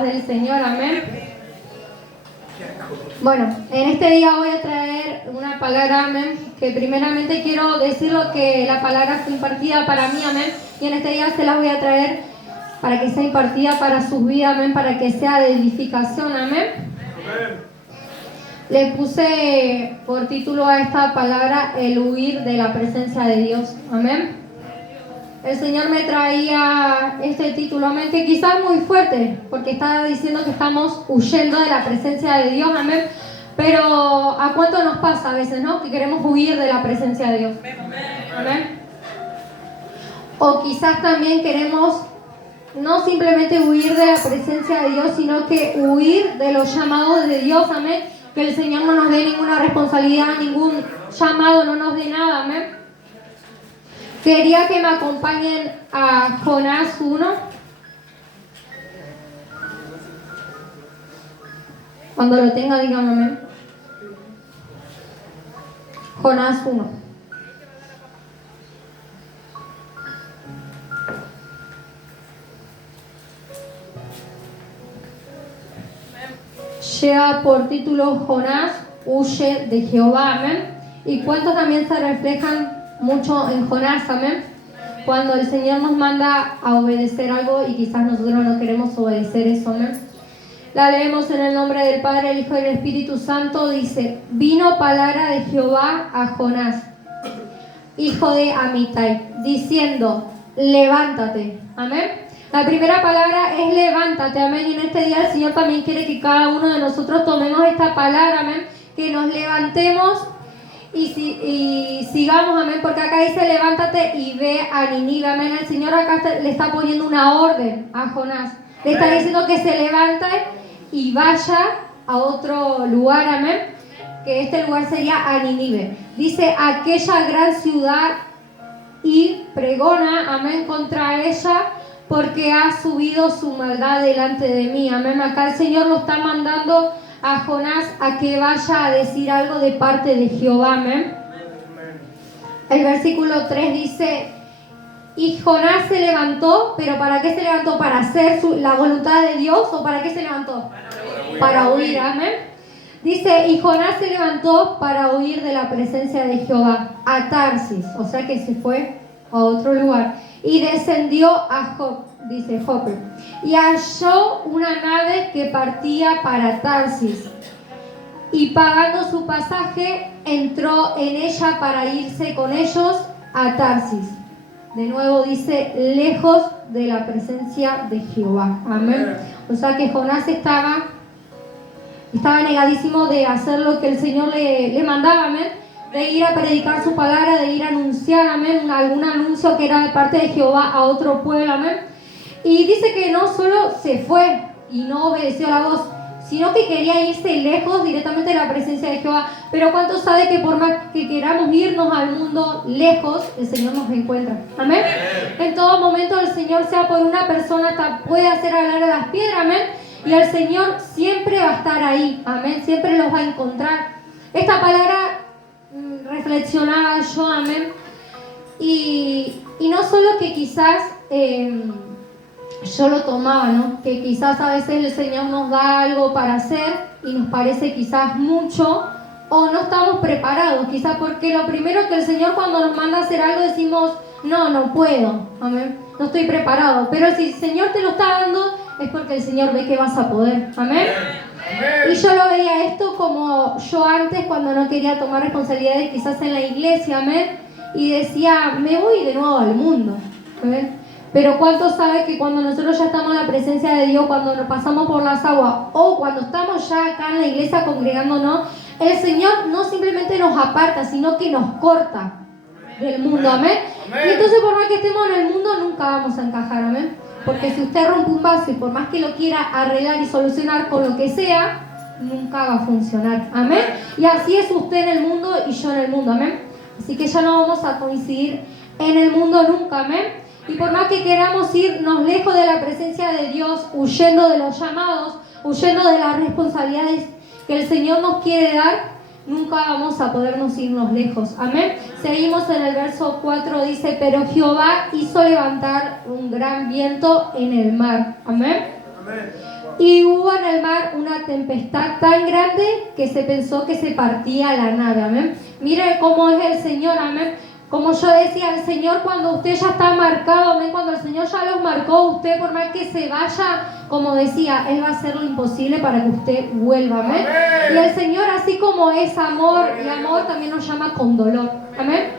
Del Señor, amén. Bueno, en este día voy a traer una palabra, amén, que primeramente quiero decir lo que la palabra fue impartida para mí, amén, y en este día se la voy a traer para que sea impartida para sus vidas, amén, para que sea de edificación, amén. Le puse por título a esta palabra el huir de la presencia de Dios, amén. El Señor me traía este título, amén, que quizás es muy fuerte, porque está diciendo que estamos huyendo de la presencia de Dios, amén. Pero ¿a cuánto nos pasa a veces, no? Que queremos huir de la presencia de Dios, amén. O quizás también queremos no simplemente huir de la presencia de Dios, sino que huir de los llamados de Dios, amén. Que el Señor no nos dé ninguna responsabilidad, ningún llamado, no nos dé nada, amén. Quería que me acompañen a Jonás 1. Cuando lo tenga, díganme amén. Jonás 1. Lleva por título Jonás huye de Jehová, amén. ¿Y cuántos también se reflejan mucho en Jonás, amén? Cuando el Señor nos manda a obedecer algo y quizás nosotros no queremos obedecer eso, amén. La leemos en el nombre del Padre, el Hijo y el Espíritu Santo. Dice: vino palabra de Jehová a Jonás, hijo de Amitai, diciendo: levántate, amén. La primera palabra es levántate, amén. Y en este día el Señor también quiere que cada uno de nosotros tomemos esta palabra, amén, que nos levantemos y sigamos, amén, porque acá dice: levántate y ve a Nínive, amén. El Señor acá le está poniendo una orden a Jonás, le está diciendo que se levante y vaya a otro lugar, amén, que este lugar sería a Nínive. Dice: aquella gran ciudad, y pregona, amén, contra ella, porque ha subido su maldad delante de mí, amén. Acá el Señor lo está mandando a Jonás a que vaya a decir algo de parte de Jehová, amén. El versículo 3 dice: y Jonás se levantó, pero ¿para qué se levantó? ¿Para hacer la voluntad de Dios o para qué se levantó? Para huir, amén. Dice: y Jonás se levantó para huir de la presencia de Jehová a Tarsis, o sea que se fue a otro lugar, y descendió a Jope, y halló una nave que partía para Tarsis, y pagando su pasaje entró en ella para irse con ellos a Tarsis. De nuevo dice: lejos de la presencia de Jehová, amén. O sea que Jonás estaba negadísimo de hacer lo que el Señor le mandaba, amén, de ir a predicar su palabra, de ir a anunciar, amén, algún anuncio que era de parte de Jehová a otro pueblo, amén. Y dice que no solo se fue y no obedeció la voz, sino que quería irse lejos directamente de la presencia de Jehová. Pero ¿cuántos sabe que por más que queramos irnos al mundo lejos, el Señor nos encuentra? Amén. En todo momento el Señor, sea por una persona, hasta puede hacer hablar a las piedras, amén. Y el Señor siempre va a estar ahí, amén, siempre los va a encontrar. Esta palabra reflexionaba yo, amén, y no solo que quizás yo lo tomaba, ¿no? Que quizás a veces el Señor nos da algo para hacer y nos parece quizás mucho, o no estamos preparados, quizás porque lo primero que el Señor cuando nos manda a hacer algo decimos: no puedo, amén, no estoy preparado. Pero si el Señor te lo está dando, es porque el Señor ve que vas a poder, amén. Y yo lo veía esto como yo antes, cuando no quería tomar responsabilidades quizás en la iglesia, amén, y decía: me voy de nuevo al mundo, amén. Pero ¿cuántos saben que cuando nosotros ya estamos en la presencia de Dios, cuando nos pasamos por las aguas o cuando estamos ya acá en la iglesia congregándonos, el Señor no simplemente nos aparta, sino que nos corta del mundo, amén? Y entonces por más que estemos en el mundo, nunca vamos a encajar, amén. Porque si usted rompe un vaso y por más que lo quiera arreglar y solucionar con lo que sea, nunca va a funcionar, amén. Y así es usted en el mundo y yo en el mundo, amén. Así que ya no vamos a coincidir en el mundo nunca, amén. Y por más que queramos irnos lejos de la presencia de Dios, huyendo de los llamados, huyendo de las responsabilidades que el Señor nos quiere dar, nunca vamos a podernos irnos lejos, amén. Seguimos en el verso 4, dice: pero Jehová hizo levantar un gran viento en el mar, amén. Y hubo en el mar una tempestad tan grande que se pensó que se partía la nave, amén. Mire cómo es el Señor, amén. Como yo decía, el Señor cuando usted ya está marcado, amén, cuando el Señor ya los marcó, usted por más que se vaya, como decía, Él va a hacer lo imposible para que usted vuelva, amén. Y el Señor, así como es amor, y amor también nos llama con dolor, amén.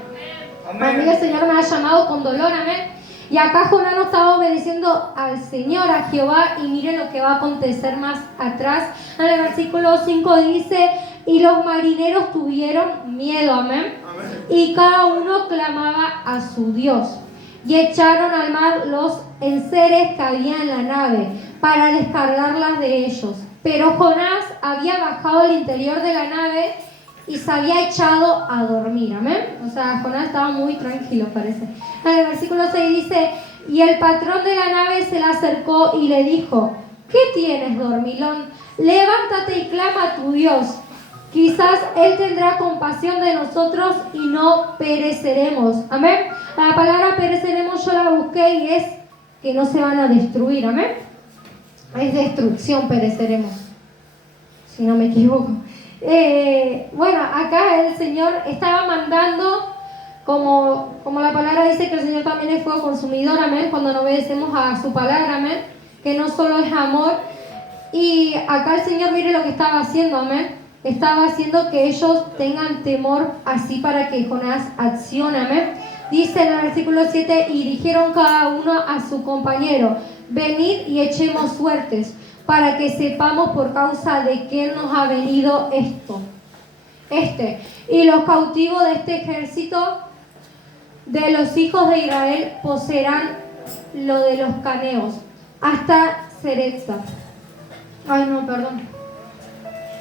A mí el Señor me ha llamado con dolor, amén. Y acá Jonás no estaba obedeciendo al Señor, a Jehová, y mire lo que va a acontecer más atrás. En el versículo 5 dice, y los marineros tuvieron miedo, amén. Y cada uno clamaba a su Dios. Y echaron al mar los enseres que había en la nave para descargarlas de ellos. Pero Jonás había bajado al interior de la nave y se había echado a dormir, amén. O sea, Jonás estaba muy tranquilo, parece. En el versículo 6 dice, y el patrón de la nave se le acercó y le dijo, ¿qué tienes, dormilón? Levántate y clama a tu Dios. Quizás Él tendrá compasión de nosotros y no pereceremos, amén. La palabra pereceremos yo la busqué y es que no se van a destruir, amén. Es destrucción, pereceremos, si no me equivoco. Bueno, acá el Señor estaba mandando, como la palabra dice que el Señor también es fuego consumidor, amén, cuando no obedecemos a su palabra, amén, que no solo es amor. Y acá el Señor, mire lo que estaba haciendo, amén, estaba haciendo que ellos tengan temor así para que Jonás accione, amén. Dice en el versículo 7, y dijeron cada uno a su compañero, venid y echemos suertes, para que sepamos por causa de quién nos ha venido esto. Y los cautivos de este ejército de los hijos de Israel poseerán lo de los caneos, hasta Serepta. Ay, no, perdón.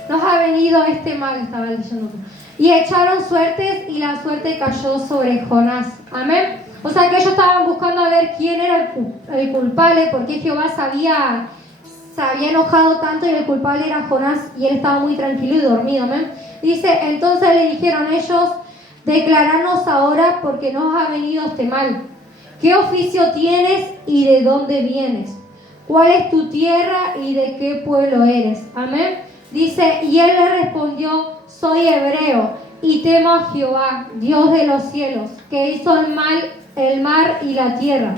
Nos ha venido este mal, estaba leyendo. Y echaron suertes y la suerte cayó sobre Jonás. Amén. O sea que ellos estaban buscando a ver quién era el culpable, porque Jehová se había enojado tanto y el culpable era Jonás y él estaba muy tranquilo y dormido, amén. Dice, entonces le dijeron ellos, declaranos ahora porque nos ha venido este mal. ¿Qué oficio tienes y de dónde vienes? ¿Cuál es tu tierra y de qué pueblo eres? Amén. Dice, y él le respondió, soy hebreo y temo a Jehová, Dios de los cielos, que hizo el mar y la tierra.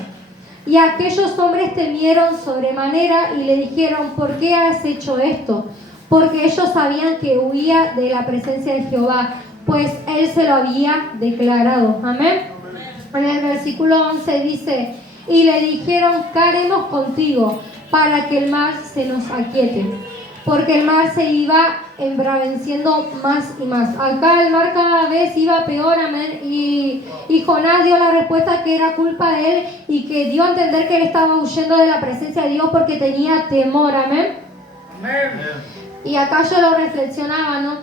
Y aquellos hombres temieron sobremanera y le dijeron, ¿por qué has hecho esto? Porque ellos sabían que huía de la presencia de Jehová, pues él se lo había declarado. Amén. En el versículo 11 dice, y le dijeron, ¿qué haremos contigo para que el mar se nos aquiete? Porque el mar se iba embraveciendo más y más. Acá el mar cada vez iba peor, amén. Y Jonás dio la respuesta que era culpa de él y que dio a entender que él estaba huyendo de la presencia de Dios porque tenía temor, amén. Amén. Y acá yo lo reflexionaba, ¿no?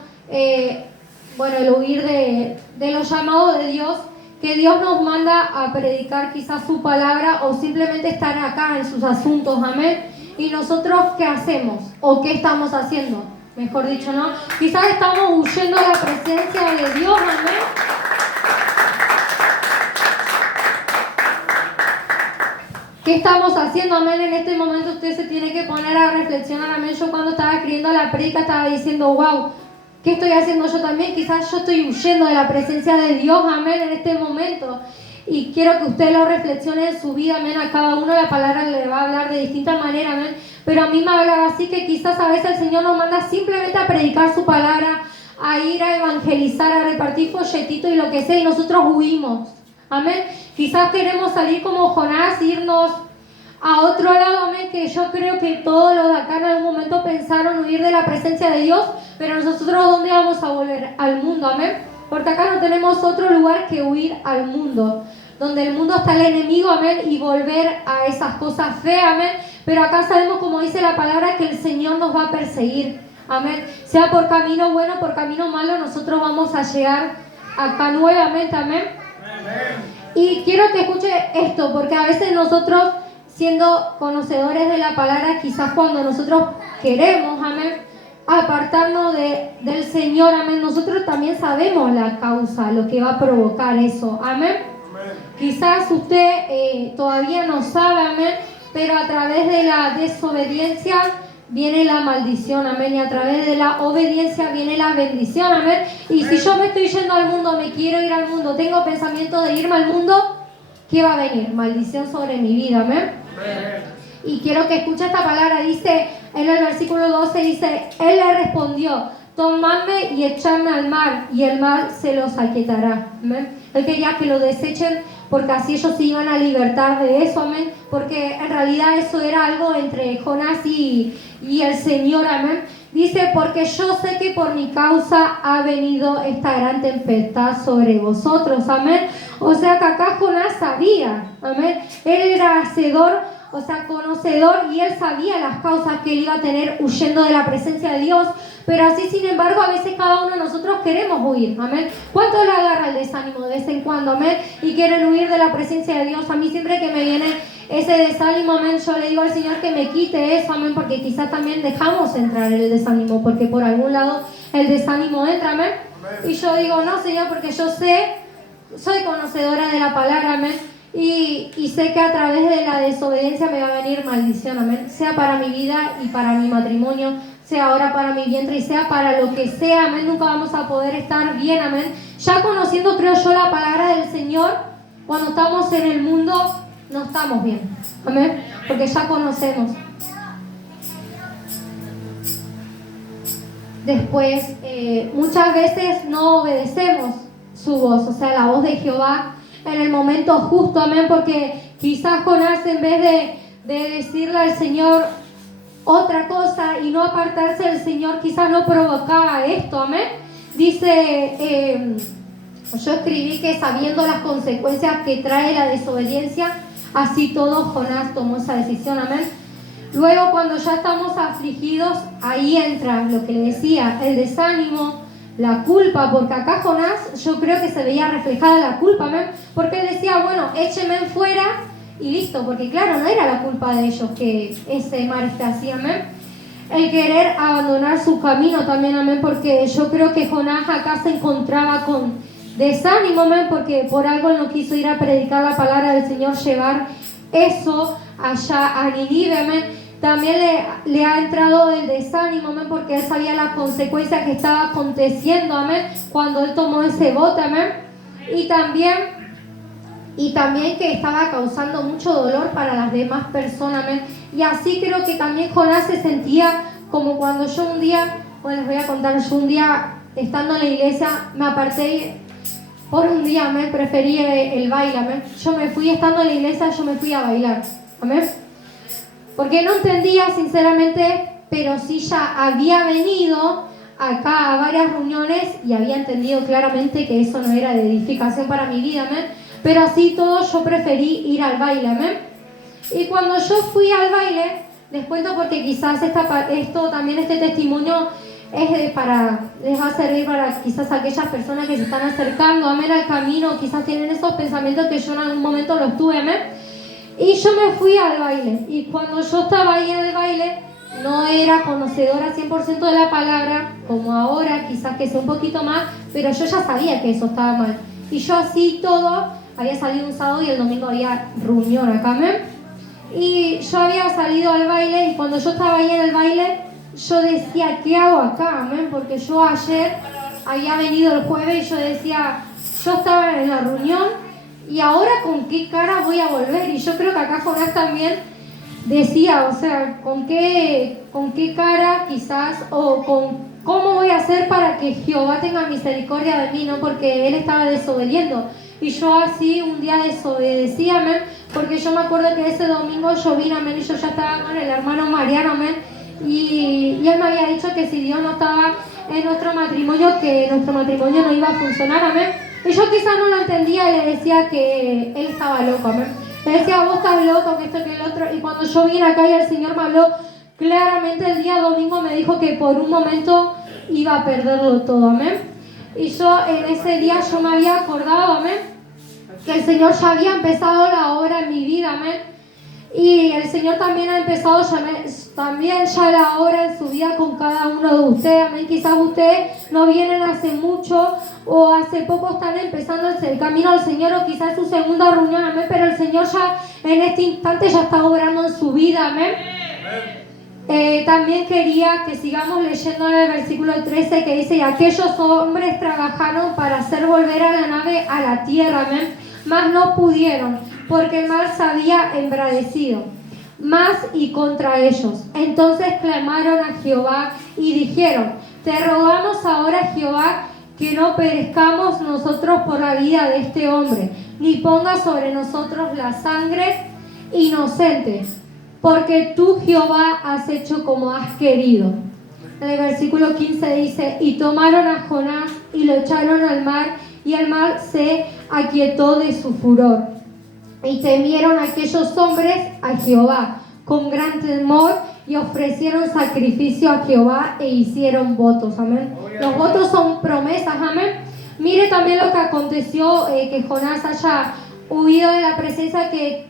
Bueno, el huir de los llamados de Dios, que Dios nos manda a predicar quizás su palabra o simplemente estar acá en sus asuntos, amén. ¿Y nosotros qué hacemos? ¿O qué estamos haciendo? Mejor dicho, ¿no? Quizás estamos huyendo de la presencia de Dios, amén. ¿Qué estamos haciendo, amén? En este momento usted se tiene que poner a reflexionar, amén. Yo cuando estaba escribiendo la predica estaba diciendo, wow, ¿qué estoy haciendo yo también? Quizás yo estoy huyendo de la presencia de Dios, amén, en este momento. Y quiero que usted lo reflexione en su vida, amén. A cada uno la palabra le va a hablar de distinta manera, amén. Pero a mí me habla así que quizás a veces el Señor nos manda simplemente a predicar su palabra, a ir a evangelizar, a repartir folletitos y lo que sea, y nosotros huimos, amén. Quizás queremos salir como Jonás, irnos a otro lado, amén, que yo creo que todos los de acá en algún momento pensaron huir de la presencia de Dios, pero nosotros ¿dónde vamos a volver? Al mundo, amén. Porque acá no tenemos otro lugar que huir al mundo, donde el mundo está el enemigo, amén, y volver a esas cosas feas, amén. Pero acá sabemos, como dice la palabra, que el Señor nos va a perseguir, amén. Sea por camino bueno, por camino malo, nosotros vamos a llegar acá nuevamente, amén. Y quiero que escuche esto, porque a veces nosotros, siendo conocedores de la palabra, quizás cuando nosotros queremos, amén, apartarnos del Señor, amén, nosotros también sabemos la causa, lo que va a provocar eso, amén. Quizás usted todavía no sabe, amén, pero a través de la desobediencia viene la maldición, amén, y a través de la obediencia viene la bendición, amén. Y si yo me estoy yendo al mundo, me quiero ir al mundo, tengo pensamiento de irme al mundo, ¿qué va a venir? Maldición sobre mi vida, amén. Y quiero que escuche esta palabra, dice en el versículo 12, dice, Él le respondió, tomadme y echadme al mar, y el mar se los aquietará, amén. Él quería que lo desechen, porque así ellos se iban a libertar de eso, amén, porque en realidad eso era algo entre Jonás y el Señor, amén. Dice, porque yo sé que por mi causa ha venido esta gran tempestad sobre vosotros, amén. O sea que acá Jonás sabía, amén, él era hacedor, o sea, conocedor, y él sabía las causas que él iba a tener huyendo de la presencia de Dios, pero así, sin embargo, a veces cada uno de nosotros queremos huir, amén. ¿Cuánto le agarra el desánimo de vez en cuando, amén? Y quieren huir de la presencia de Dios. A mí siempre que me viene ese desánimo, amén, yo le digo al Señor que me quite eso, amén, porque quizás también dejamos entrar el desánimo, porque por algún lado el desánimo entra, amén. Y yo digo, no, Señor, porque yo sé, soy conocedora de la palabra, amén. Y sé que a través de la desobediencia me va a venir maldición, amén. Sea para mi vida y para mi matrimonio, sea ahora para mi vientre y sea para lo que sea, amén. Nunca vamos a poder estar bien, amén. Ya conociendo, creo yo, la palabra del Señor, cuando estamos en el mundo, no estamos bien, amén. Porque ya conocemos. Después, muchas veces no obedecemos su voz, o sea, la voz de Jehová en el momento justo, amén, porque quizás Jonás, en vez de decirle al Señor otra cosa y no apartarse del Señor, quizás no provocaba esto, amén. Dice, yo escribí que sabiendo las consecuencias que trae la desobediencia, así todo Jonás tomó esa decisión, amén. Luego, cuando ya estamos afligidos, ahí entra lo que le decía, el desánimo, la culpa, porque acá Jonás, yo creo que se veía reflejada la culpa, amén, porque él decía, bueno, échenme fuera y listo, porque claro, no era la culpa de ellos que ese mar esté así, amén. El querer abandonar su camino también, amén, porque yo creo que Jonás acá se encontraba con desánimo, amén, porque por algo él no quiso ir a predicar la palabra del Señor, llevar eso allá a Nínive, amén. También le ha entrado el desánimo, amén, porque él sabía las consecuencias que estaba aconteciendo, amén, cuando él tomó ese bote, amén. Y también que estaba causando mucho dolor para las demás personas, amén. Y así creo que también Jonás se sentía como cuando yo un día, bueno, les voy a contar, yo un día estando en la iglesia me aparté por un día, amén, preferí el baile, amén. Yo me fui estando en la iglesia, yo me fui a bailar, amén. Porque no entendía sinceramente, pero sí ya había venido acá a varias reuniones y había entendido claramente que eso no era de edificación para mi vida, amén. Pero así todo yo preferí ir al baile, amén. Y cuando yo fui al baile, les cuento porque quizás esto también, este testimonio es les va a servir para quizás aquellas personas que se están acercando, amén, al camino, quizás tienen esos pensamientos que yo en algún momento los tuve, amén. Y yo me fui al baile, y cuando yo estaba ahí en el baile, no era conocedora 100% de la palabra, como ahora, quizás que sé un poquito más, pero yo ya sabía que eso estaba mal. Y yo así todo, había salido un sábado y el domingo había reunión acá, amén. Y yo había salido al baile, y cuando yo estaba ahí en el baile, yo decía, ¿qué hago acá, amén? Porque yo ayer había venido el jueves y yo decía, yo estaba en la reunión, y ahora con qué cara voy a volver. Y yo creo que acá Jonás también decía, o sea, con qué cara quizás, o con cómo voy a hacer para que Jehová tenga misericordia de mí, ¿no? Porque él estaba desobediendo. Y yo así un día desobedecí, amén, porque yo me acuerdo que ese domingo yo vine, amén, y yo ya estaba con el hermano Mariano, amén, y él me había dicho que si Dios no estaba en nuestro matrimonio, que nuestro matrimonio no iba a funcionar, amén. Y yo quizás no lo entendía y le decía que él estaba loco, amén. Le decía, vos estás loco, que esto, que el otro. Y cuando yo vine acá y el Señor me habló claramente el día domingo, me dijo que por un momento iba a perderlo todo, amén. Y yo en ese día yo me había acordado, amén, que el Señor ya había empezado la obra en mi vida, amén. Y el Señor también ha empezado también ya la obra en su vida con cada uno de ustedes, amén. Quizás ustedes no vienen hace mucho o hace poco están empezando el camino al Señor, o quizás su segunda reunión, amén, pero el Señor ya en este instante ya está obrando en su vida, amén. También quería que sigamos leyendo en el versículo 13 que dice: y aquellos hombres trabajaron para hacer volver a la nave a la tierra, amén, mas no pudieron, porque el mar se había embravecido más y contra ellos. Entonces clamaron a Jehová y dijeron: te rogamos ahora, Jehová, que no perezcamos nosotros por la vida de este hombre, ni ponga sobre nosotros la sangre inocente, porque tú, Jehová, has hecho como has querido. En el versículo 15 dice: y tomaron a Jonás y lo echaron al mar, y el mar se aquietó de su furor. Y temieron aquellos hombres a Jehová con gran temor, y ofrecieron sacrificio a Jehová e hicieron votos. Amén. Los votos son promesas. Amén. Mire también lo que aconteció, que Jonás haya huido de la presencia, que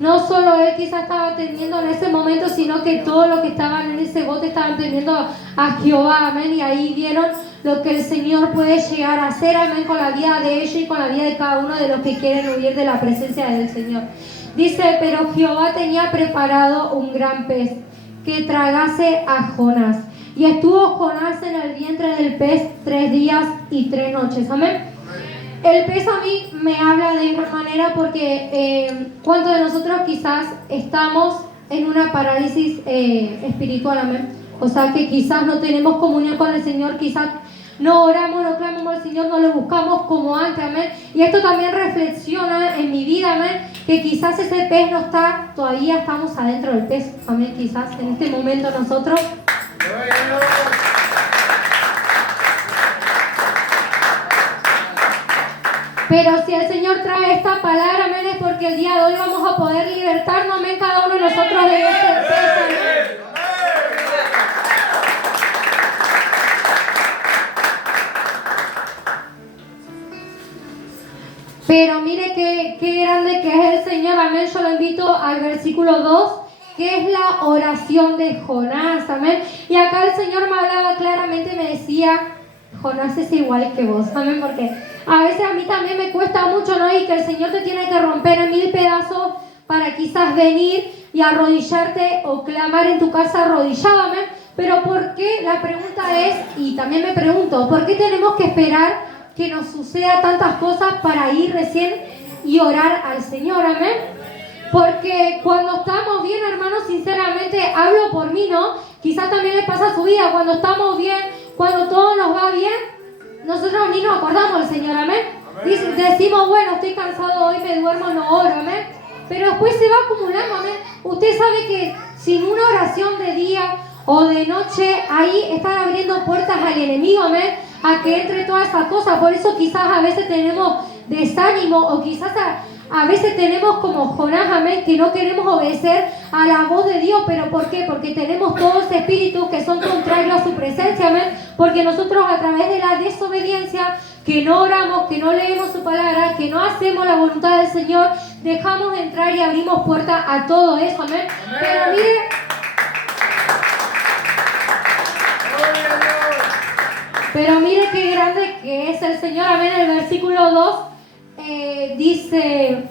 no solo él quizás estaba teniendo en ese momento, sino que todos los que estaban en ese bote estaban teniendo a Jehová. Amén. Y ahí vieron lo que el Señor puede llegar a hacer, amén, con la vida de ellos y con la vida de cada uno de los que quieren huir de la presencia del Señor. Dice: pero Jehová tenía preparado un gran pez que tragase a Jonás. Y estuvo Jonás en el vientre del pez 3 días y 3 noches. Amén. El pez a mí me habla de una manera porque ¿cuántos de nosotros quizás estamos en una parálisis espiritual? Amén. O sea que quizás no tenemos comunión con el Señor, quizás no oramos, no clamamos al Señor, no lo buscamos como antes, amén. Y esto también reflexiona en mi vida, amén, que quizás ese pez no está, todavía estamos adentro del pez, amén, quizás en este momento nosotros. Pero si el Señor trae esta palabra, amén, es porque el día de hoy vamos a poder libertarnos, amén, cada uno de nosotros de este pez, amén. Pero mire qué grande que es el Señor, amén. Yo lo invito al versículo 2, que es la oración de Jonás, amén. Y acá el Señor me hablaba claramente, me decía: Jonás es igual que vos, amén, porque a veces a mí también me cuesta mucho, ¿no? Y que el Señor te tiene que romper en 1000 pedazos para quizás venir y arrodillarte o clamar en tu casa arrodillado, amén. Pero ¿por qué? La pregunta es, y también me pregunto, ¿por qué tenemos que esperar que nos suceda tantas cosas para ir recién y orar al Señor? Amén. Porque cuando estamos bien, hermanos, sinceramente, hablo por mí, ¿no? Quizás también les pasa a su vida, cuando estamos bien, cuando todo nos va bien, nosotros ni nos acordamos del Señor, amén. Decimos: bueno, estoy cansado hoy, me duermo, no oro, amén. Pero después se va acumulando, amén. Usted sabe que sin una oración de día o de noche, ahí están abriendo puertas al enemigo, amén, a que entre todas esas cosas. Por eso quizás a veces tenemos desánimo, o quizás a veces tenemos como Jonás, amén, que no queremos obedecer a la voz de Dios. ¿Pero por qué? Porque tenemos todos espíritus que son contrarios a su presencia, amén. Porque nosotros, a través de la desobediencia, que no oramos, que no leemos su palabra, que no hacemos la voluntad del Señor, dejamos de entrar y abrimos puertas a todo eso, amén. Pero mire, pero mire qué grande que es el Señor, amén. En el versículo 2 dice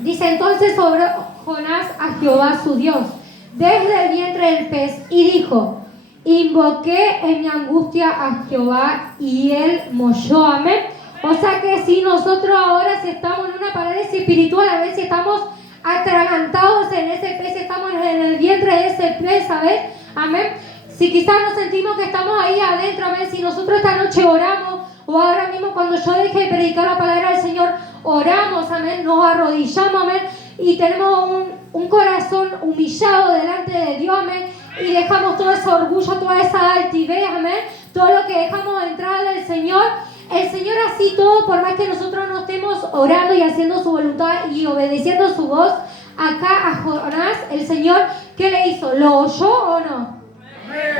entonces sobre Jonás a Jehová su Dios desde el vientre del pez, y dijo: invoqué en mi angustia a Jehová y él molló, amén. O sea que si nosotros ahora, si estamos en una parálisis espiritual, a ver si estamos atragantados en ese pez, estamos en el vientre de ese pez, ¿sabes? Amén. Si quizás nos sentimos que estamos ahí adentro, amén, si nosotros esta noche oramos, o ahora mismo cuando yo deje de predicar la palabra del Señor, oramos, amén, nos arrodillamos, amén, y tenemos un corazón humillado delante de Dios, amén, y dejamos todo ese orgullo, toda esa altivez, amén, todo lo que dejamos de entrar del Señor. El Señor, así todo, por más que nosotros no estemos orando y haciendo su voluntad y obedeciendo su voz, acá a Jonás, el Señor, ¿qué le hizo? ¿Lo oyó o no?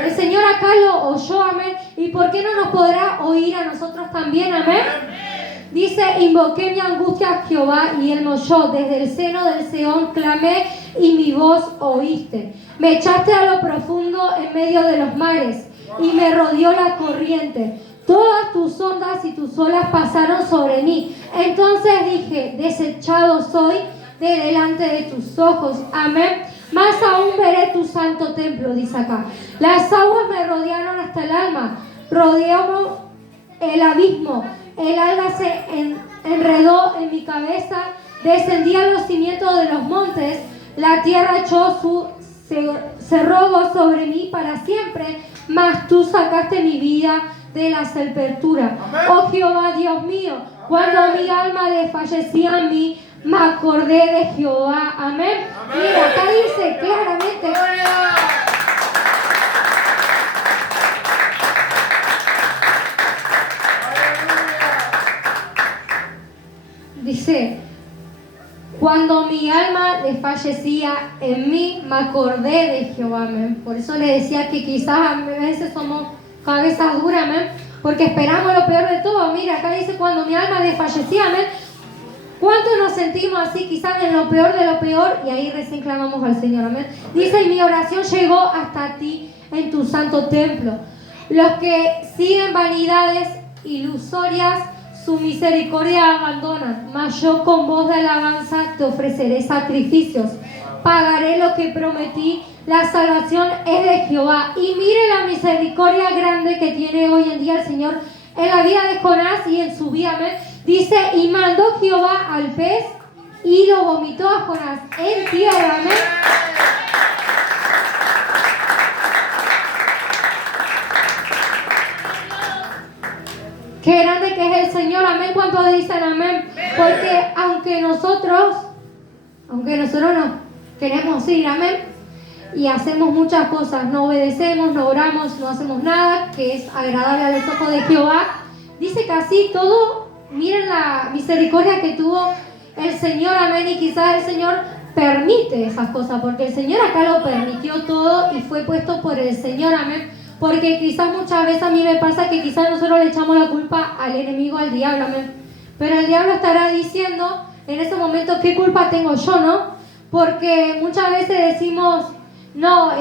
El Señor acá lo oyó, amén. ¿Y por qué no nos podrá oír a nosotros también, amén? Dice: invoqué mi angustia a Jehová y él me oyó. Desde el seno del Seón clamé y mi voz oíste. Me echaste a lo profundo en medio de los mares y me rodeó la corriente. Todas tus ondas y tus olas pasaron sobre mí. Entonces dije: desechado soy de delante de tus ojos. Amén. Más aún veré tu santo templo, dice acá. Las aguas me rodearon hasta el alma, rodeó el abismo, el alga se enredó en mi cabeza, descendían los cimientos de los montes, la tierra echó su cerrojo sobre mí para siempre, mas tú sacaste mi vida de la sepultura. Oh Jehová, Dios mío, cuando mi alma desfallecía en mí, me acordé de Jehová. Amén. Mira, acá dice claramente. Dice, cuando mi alma desfallecía en mí, me acordé de Jehová. Amén. Por eso le decía que quizás a veces somos cabezas duras, amén, porque esperamos lo peor de todo. Mira, acá dice, cuando mi alma desfallecía, amén. ¿Cuántos nos sentimos así, quizás en lo peor de lo peor? Y ahí recién clamamos al Señor, amén. Dice, y mi oración llegó hasta ti en tu santo templo. Los que siguen vanidades ilusorias, su misericordia abandonan, mas yo con voz de alabanza te ofreceré sacrificios. Pagaré lo que prometí, la salvación es de Jehová. Y mire la misericordia grande que tiene hoy en día el Señor en la vida de Jonás y en su vida, amén. Dice, y mandó Jehová al pez y lo vomitó a Jonás en tierra, amén. Qué grande que es el Señor, amén. ¿Cuántos dicen amén? Porque aunque nosotros no queremos ir, amén, y hacemos muchas cosas, no obedecemos, no oramos, no hacemos nada que es agradable a los ojos de Jehová, dice que así todo, miren la misericordia que tuvo el Señor, amén, y quizás el Señor permite esas cosas, porque el Señor acá lo permitió todo y fue puesto por el Señor, amén. Porque quizás muchas veces a mí me pasa que quizás nosotros le echamos la culpa al enemigo, al diablo, amén. Pero el diablo estará diciendo en ese momento, ¿qué culpa tengo yo, no? Porque muchas veces decimos, no,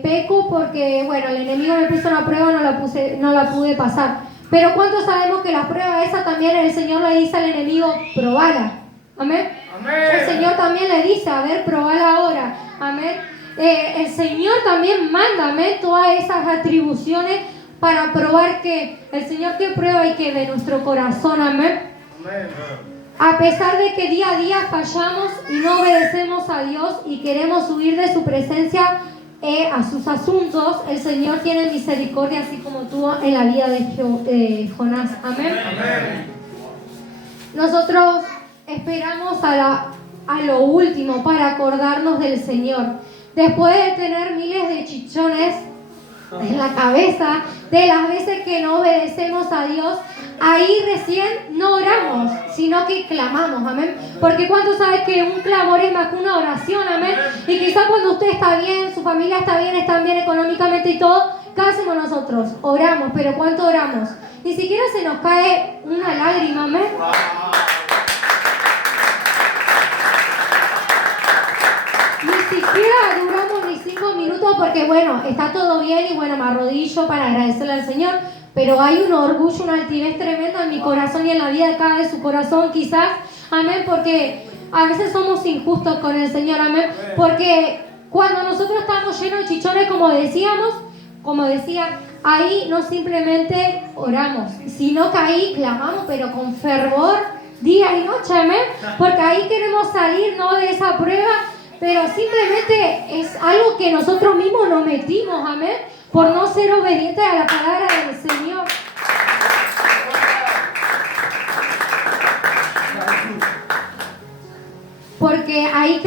peco porque, bueno, el enemigo me puso una prueba, no la pude pasar. Pero ¿cuántos sabemos que la prueba esa también el Señor le dice al enemigo, probala? Amén. Amén. El Señor también le dice, a ver, probala ahora. Amén. El Señor también manda, amén, todas esas atribuciones para probar que el Señor que prueba y que de nuestro corazón, amén. Amén. A pesar de que día a día fallamos y no obedecemos a Dios y queremos huir de su presencia a sus asuntos, el Señor tiene misericordia así como tuvo en la vida de Jonás, amén. Amén. Nosotros esperamos a lo último para acordarnos del Señor. Después de tener miles de chichones en la cabeza, de las veces que no obedecemos a Dios, ahí recién no oramos, sino que clamamos, amén. Porque ¿cuántos saben que un clamor es más que una oración, amén? Y quizás cuando usted está bien, su familia está bien, están bien económicamente y todo, ¿qué hacemos nosotros? Oramos, pero ¿cuánto oramos? Ni siquiera se nos cae una lágrima, amén. Ni siquiera duramos ni 5 minutos porque bueno, está todo bien y bueno, me arrodillo para agradecerle al Señor, pero hay un orgullo, una altivez tremenda en mi corazón y en la vida de cada de su corazón quizás, amén, porque a veces somos injustos con el Señor, amén, porque cuando nosotros estamos llenos de chichones, como decía, ahí no simplemente oramos, sino que ahí clamamos, pero con fervor, día y noche, amén, porque ahí queremos salir, ¿no?, de esa prueba. Pero simplemente es algo que nosotros mismos nos metimos, amén, por no ser obedientes a la palabra del Señor. Porque ahí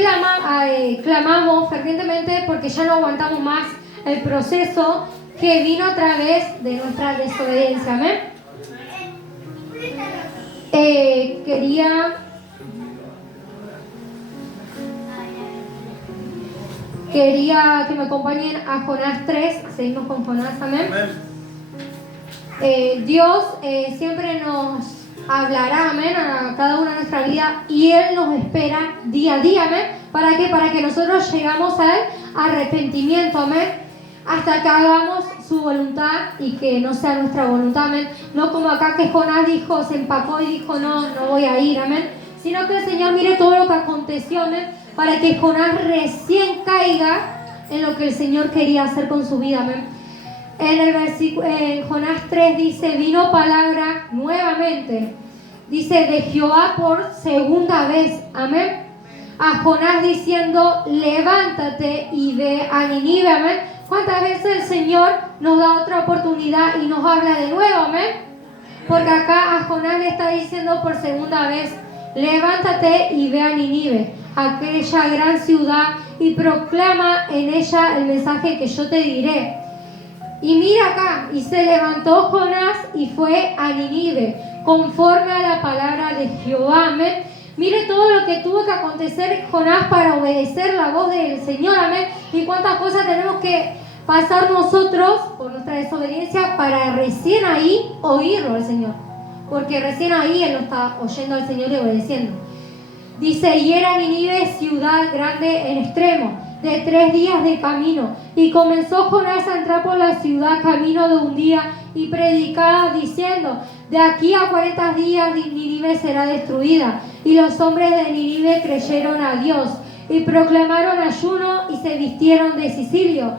clamamos fervientemente porque ya no aguantamos más el proceso que vino a través de nuestra desobediencia, amén. Quería que me acompañen a Jonás 3, seguimos con Jonás, amén. Dios siempre nos hablará, amén, a cada una de nuestra vida y Él nos espera día a día, amén. ¿Para qué? Para que nosotros llegamos al arrepentimiento, amén, hasta que hagamos su voluntad y que no sea nuestra voluntad, amén. No como acá que Jonás dijo, se empacó y dijo, no voy a ir, amén. Sino que el Señor mire todo lo que aconteció, amén. para que Jonás recién caiga en lo que el Señor quería hacer con su vida, amén. En Jonás 3 dice, vino palabra nuevamente, dice, de Jehová por segunda vez, amén, a Jonás diciendo, levántate y ve a Nínive, amén. ¿Cuántas veces el Señor nos da otra oportunidad y nos habla de nuevo, amén? Porque acá a Jonás le está diciendo por segunda vez, levántate y ve a Nínive, aquella gran ciudad, y proclama en ella el mensaje que yo te diré. Y mira acá, y se levantó Jonás y fue a Nínive, conforme a la palabra de Jehová, amén. Mire todo lo que tuvo que acontecer Jonás para obedecer la voz del Señor, amén. Y cuántas cosas tenemos que pasar nosotros por nuestra desobediencia para recién ahí oírlo al Señor. Porque recién ahí él lo está oyendo al Señor y obedeciendo. Dice, y era Nínive ciudad grande en extremo, de 3 días de camino. Y comenzó Jonás a entrar por la ciudad camino de un día y predicaba diciendo, de aquí a 40 días Nínive será destruida. Y los hombres de Nínive creyeron a Dios y proclamaron ayuno y se vistieron de cilicio,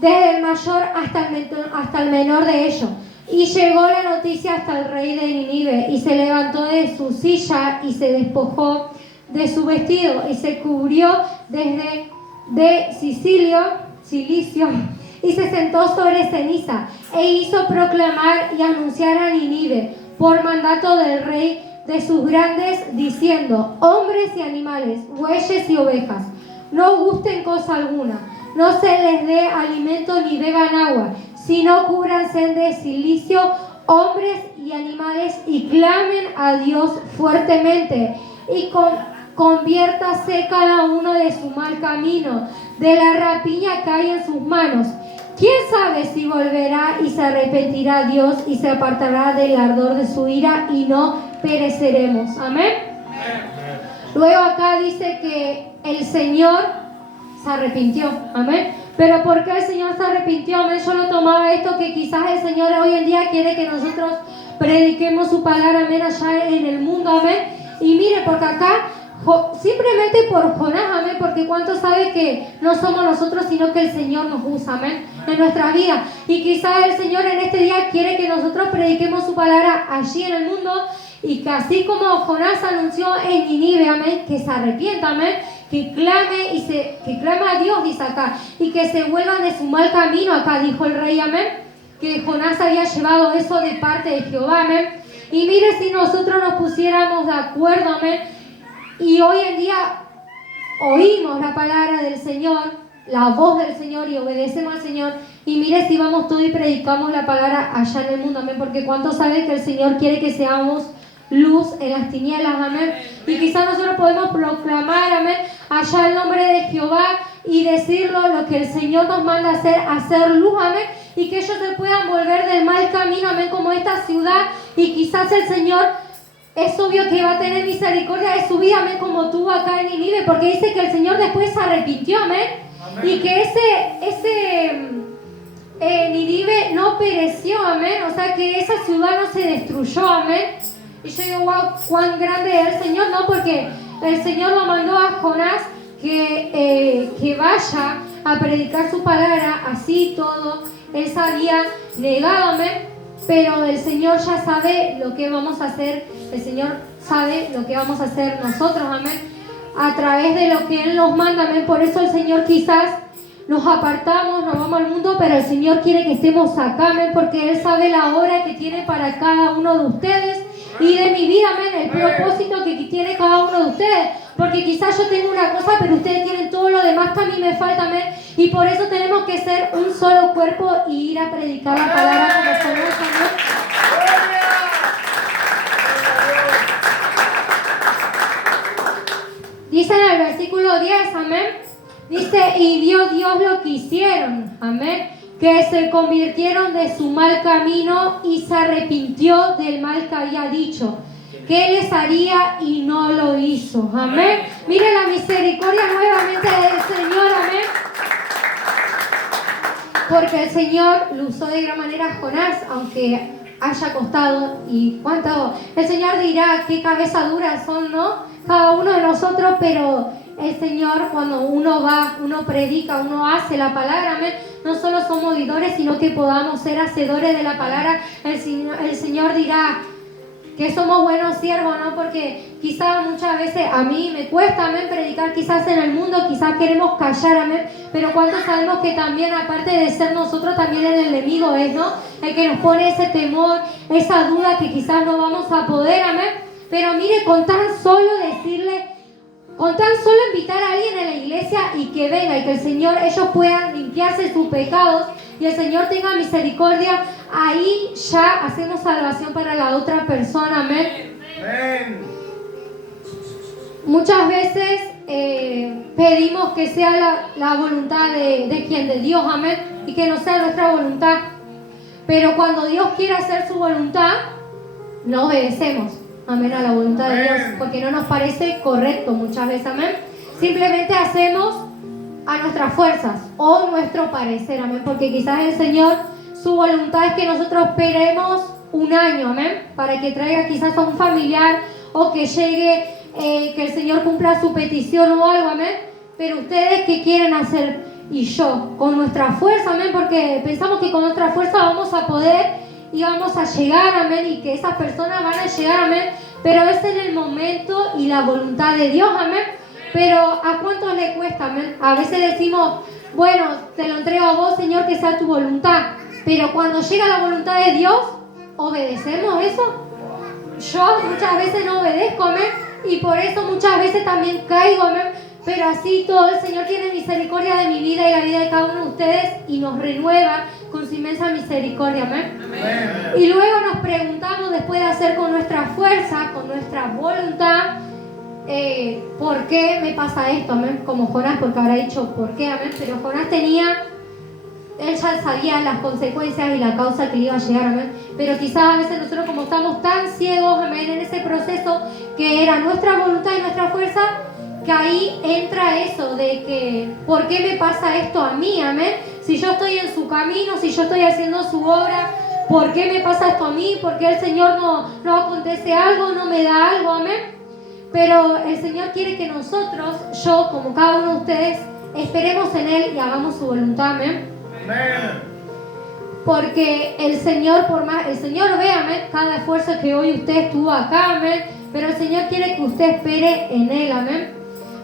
desde el mayor hasta el menor de ellos. Y llegó la noticia hasta el rey de Nínive, y se levantó de su silla y se despojó de su vestido y se cubrió de cilicio y se sentó sobre ceniza e hizo proclamar y anunciar a Nínive por mandato del rey de sus grandes, diciendo, hombres y animales, bueyes y ovejas, no gusten cosa alguna, no se les dé alimento ni beban agua, sino cúbranse de cilicio hombres y animales y clamen a Dios fuertemente y conviértase cada uno de su mal camino, de la rapiña que hay en sus manos. ¿Quién sabe si volverá y se arrepentirá Dios y se apartará del ardor de su ira y no pereceremos? Amén. Luego acá dice que el Señor se arrepintió. Amén. Pero ¿por qué el Señor se arrepintió? Amén. Yo lo tomaba esto que quizás el Señor hoy en día quiere que nosotros prediquemos su palabra, amén, allá en el mundo, amén. Y mire, porque acá simplemente por Jonás, amén, porque cuánto sabe que no somos nosotros sino que el Señor nos usa, amén, en nuestra vida. Y quizás el Señor en este día quiere que nosotros prediquemos su palabra allí en el mundo, y que así como Jonás anunció en Nínive, amén, que se arrepienta, amén, que clame que clame a Dios, dice acá, y que se vuelvan de su mal camino, acá dijo el rey, amén, que Jonás había llevado eso de parte de Jehová, amén. Y mire, si nosotros nos pusiéramos de acuerdo, amén, y hoy en día oímos la palabra del Señor, la voz del Señor, y obedecemos al Señor, y mire si vamos todos y predicamos la palabra allá en el mundo, amén, porque cuántos saben que el Señor quiere que seamos luz en las tinieblas, amén, y quizás nosotros podemos proclamar, amén, allá el nombre de Jehová y decirlo, lo que el Señor nos manda hacer luz, amén, y que ellos se puedan volver del mal camino, amén, como esta ciudad, y quizás el Señor es obvio que va a tener misericordia de su vida, amén, como tuvo acá en Nínive, porque dice que el Señor después se arrepintió, amén, y que ese Nínive no pereció, amén, o sea que esa ciudad no se destruyó, amén. Y yo digo, wow, cuán grande es el Señor, ¿no? Porque el Señor lo mandó a Jonás que vaya a predicar su palabra, así todo. Él sabía, negado, amén, pero el Señor ya sabe lo que vamos a hacer. El Señor sabe lo que vamos a hacer nosotros, amén, a través de lo que Él nos manda, amén. Por eso el Señor quizás nos apartamos, nos vamos al mundo, pero el Señor quiere que estemos acá, amén, porque Él sabe la hora que tiene para cada uno de ustedes y de mi vida, amén, el propósito que tiene cada uno de ustedes, porque quizás yo tengo una cosa, pero ustedes tienen todo lo demás que a mí me falta, amén, y por eso tenemos que ser un solo cuerpo y ir a predicar la palabra como somos, amén. Dice en el versículo 10, amén, dice, y vio Dios lo que hicieron, amén, que se convirtieron de su mal camino y se arrepintió del mal que había dicho que les haría y no lo hizo, amén. Mire la misericordia nuevamente del Señor, amén, porque el Señor lo usó de gran manera a Jonás, aunque haya costado. Y cuánto el Señor dirá, qué cabeza dura son, ¿no? cada uno de nosotros, pero el Señor, cuando uno va, uno predica, uno hace la palabra, amén, no solo somos oidores, sino que podamos ser hacedores de la palabra. El Señor dirá que somos buenos siervos, ¿no? Porque quizás muchas veces a mí me cuesta, amén, predicar quizás en el mundo, quizás queremos callar, amén, pero cuántos sabemos que también, aparte de ser nosotros, también el enemigo es, ¿no? El que nos pone ese temor, esa duda que quizás no vamos a poder, amén. Pero mire, con tan solo decirle, con tan solo invitar a alguien a la iglesia y que venga y que el Señor, ellos puedan limpiarse sus pecados y el Señor tenga misericordia, ahí ya hacemos salvación para la otra persona, amén. Amén. Muchas veces pedimos que sea la voluntad de quien, de Dios, amén, y que no sea nuestra voluntad. Pero cuando Dios quiere hacer su voluntad, no obedecemos, amén, a la voluntad de Dios, porque no nos parece correcto muchas veces, amén. Simplemente hacemos a nuestras fuerzas o nuestro parecer, amén, porque quizás el Señor, su voluntad es que nosotros esperemos un año, amén, para que traiga quizás a un familiar o que llegue, que el Señor cumpla su petición o algo, amén. Pero ustedes, ¿qué quieren hacer? Y yo, con nuestra fuerza, amén, porque pensamos que con nuestra fuerza vamos a poder y vamos a llegar, amén, y que esas personas van a llegar, amén, pero es en el momento y la voluntad de Dios, amén. Pero ¿a cuántos le cuesta, amén? A veces decimos, bueno, te lo entrego a vos, Señor, que sea tu voluntad, pero cuando llega la voluntad de Dios, ¿obedecemos eso? Yo muchas veces no obedezco, amén, y por eso muchas veces también caigo, amén. Pero así todo, el Señor tiene misericordia de mi vida y la vida de cada uno de ustedes y nos renueva con su inmensa misericordia, amén. Amén. Y luego nos preguntamos, después de hacer con nuestra fuerza, con nuestra voluntad, ¿por qué me pasa esto, amén? Como Jonás, porque habrá dicho ¿por qué, amén? Pero Jonás él ya sabía las consecuencias y la causa que le iba a llegar, amén. Pero quizás a veces nosotros, como estamos tan ciegos, amén, en ese proceso que era nuestra voluntad y nuestra fuerza, que ahí entra eso de que ¿por qué me pasa esto a mí, amén? Si yo estoy en su camino, si yo estoy haciendo su obra, ¿por qué me pasa esto a mí? ¿Por qué el Señor no acontece algo, no me da algo, amén? Pero el Señor quiere que nosotros, yo como cada uno de ustedes, esperemos en Él y hagamos su voluntad, amén. Amén. Porque el Señor ve, amén, cada esfuerzo que hoy usted estuvo acá, amén, pero el Señor quiere que usted espere en Él, amén.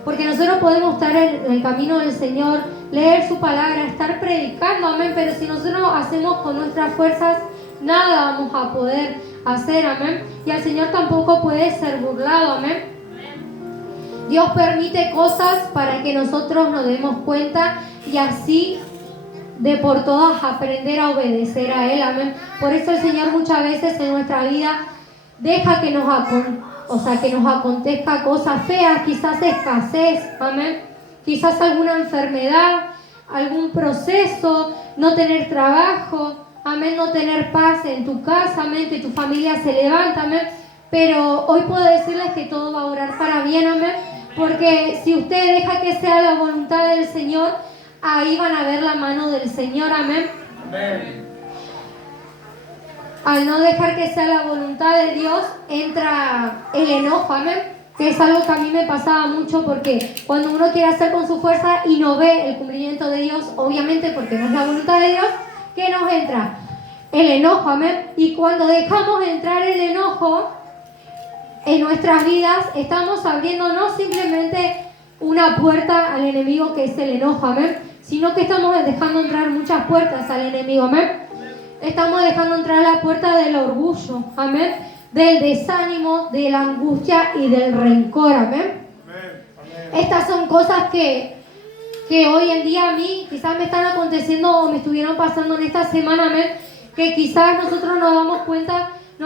Porque nosotros podemos estar en el camino del Señor, leer su palabra, estar predicando, amén, pero si nosotros hacemos con nuestras fuerzas, nada vamos a poder hacer, amén. Y el Señor tampoco puede ser burlado, amén. Dios permite cosas para que nosotros nos demos cuenta y así de por todas aprender a obedecer a Él, amén. Por eso el Señor muchas veces en nuestra vida deja que nos acontezca cosas feas, quizás escasez, amén, quizás alguna enfermedad, algún proceso, no tener trabajo, amén, no tener paz en tu casa, amén, que tu familia se levanta, amén. Pero hoy puedo decirles que todo va a orar para bien, amén, porque si usted deja que sea la voluntad del Señor, ahí van a ver la mano del Señor, amén. Amén. Al no dejar que sea la voluntad de Dios, entra el enojo, amén, que es algo que a mí me pasaba mucho, porque cuando uno quiere hacer con su fuerza y no ve el cumplimiento de Dios, obviamente porque no es la voluntad de Dios, ¿qué nos entra? El enojo, amén. Y cuando dejamos entrar el enojo en nuestras vidas, estamos abriendo no simplemente una puerta al enemigo, que es el enojo, amén, sino que estamos dejando entrar muchas puertas al enemigo, amén. Estamos dejando entrar la puerta del orgullo, amén, del desánimo, de la angustia y del rencor, amén. Estas son cosas que hoy en día a mí quizás me están aconteciendo o me estuvieron pasando en esta semana, amén, que quizás nosotros no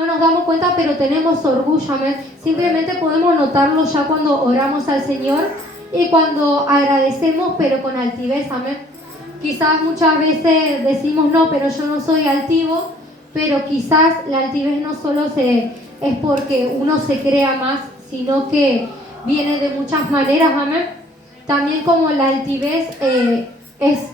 nos damos cuenta, pero tenemos orgullo, amén. Simplemente podemos notarlo ya cuando oramos al Señor y cuando agradecemos, pero con altivez, amén. Quizás muchas veces decimos no, pero yo no soy altivo, pero quizás la altivez no solo es porque uno se crea más, sino que viene de muchas maneras, amén. También como la altivez es